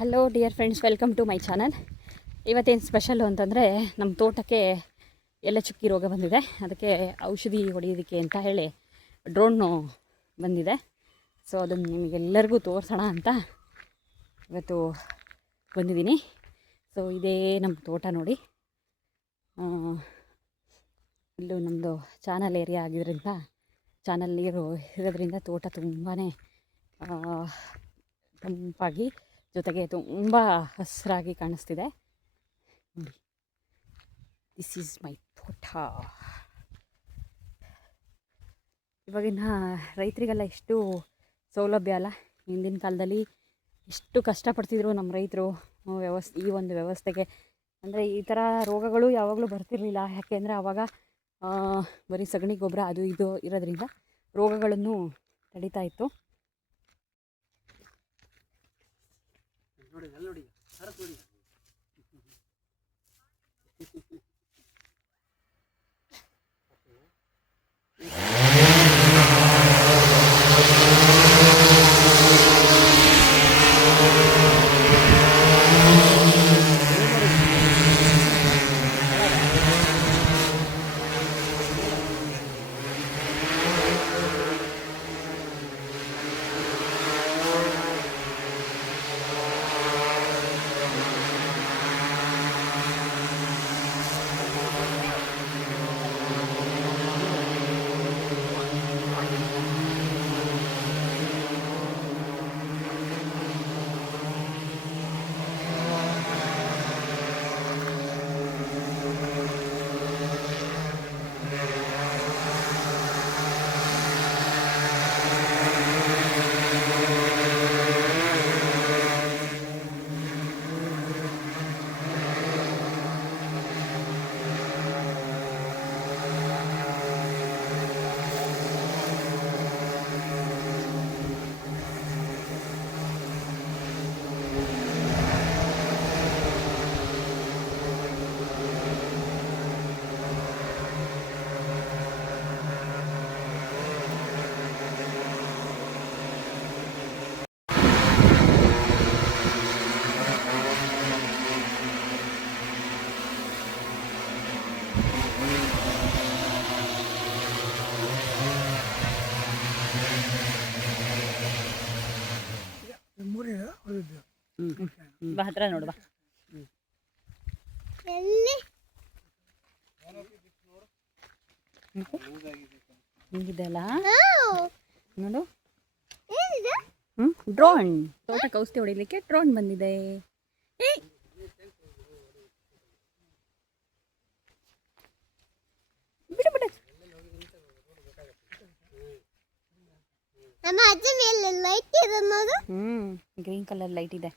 Hello dear friends, welcome to my channel. ಇವತ್ತೇನು special ಅಂತಂದರೆ ನಮ್ಮ ತೋಟಕ್ಕೆ ಎಲೆ ಚುಕ್ಕಿ ರೋಗ ಬಂದಿದೆ. ಅದಕ್ಕೆ ಔಷಧಿ ಹೊಡೆಯೋದಕ್ಕೆ ಅಂತ ಹೇಳಿ ಡ್ರೋನು ಬಂದಿದೆ. ಸೊ ಅದನ್ನು ನಿಮಗೆಲ್ಲರಿಗೂ ತೋರಿಸೋಣ ಅಂತ ಇವತ್ತು ಬಂದಿದ್ದೀನಿ. ಸೊ ಇದೇ ನಮ್ಮ ತೋಟ ನೋಡಿ. ಇಲ್ಲೂ ನಮ್ಮದು ಚಾನಲ್ ಏರಿಯಾ ಆಗಿದ್ದರಿಂದ, ಚಾನಲ್ ನೀರು ಇರೋದ್ರಿಂದ ತೋಟ ತುಂಬಾ ತಂಪಾಗಿ, ಜೊತೆಗೆ ತುಂಬ ಹಸಿರಾಗಿ ಕಾಣಿಸ್ತಿದೆ ನೋಡಿ. ದಿಸ್ ಈಸ್ ಮೈ ತೋಟ. ಇವಾಗಿನ ರೈತರಿಗೆಲ್ಲ ಎಷ್ಟು ಸೌಲಭ್ಯ ಅಲ್ಲ. ಹಿಂದಿನ ಕಾಲದಲ್ಲಿ ಎಷ್ಟು ಕಷ್ಟಪಡ್ತಿದ್ರು ನಮ್ಮ ರೈತರು ಈ ಒಂದು ವ್ಯವಸ್ಥೆಗೆ. ಅಂದರೆ ಈ ಥರ ರೋಗಗಳು ಯಾವಾಗಲೂ ಬರ್ತಿರಲಿಲ್ಲ. ಯಾಕೆಂದರೆ ಆವಾಗ ಬರೀ ಸಗಣಿ ಗೊಬ್ಬರ ಅದು ಇದು ಇರೋದ್ರಿಂದ ರೋಗಗಳನ್ನು ತಡೀತಾ ಇತ್ತು. ನೋಡಿ ಬಾ, ಹತ್ರ ನೋಡು ಬಾ. ಹಿಂಗಿದೆಲ್ಲ ನೋಡು. ಡ್ರೋನ್, ತೋಟಕ್ಕೆ ಔಷಧಿ ಹೊಡಿಲಿಕ್ಕೆ ಡ್ರೋನ್ ಬಂದಿದೆ. ಬಿಡು ಬಿಡು. ಗ್ರೀನ್ ಕಲರ್ ಲೈಟ್ ಇದೆ.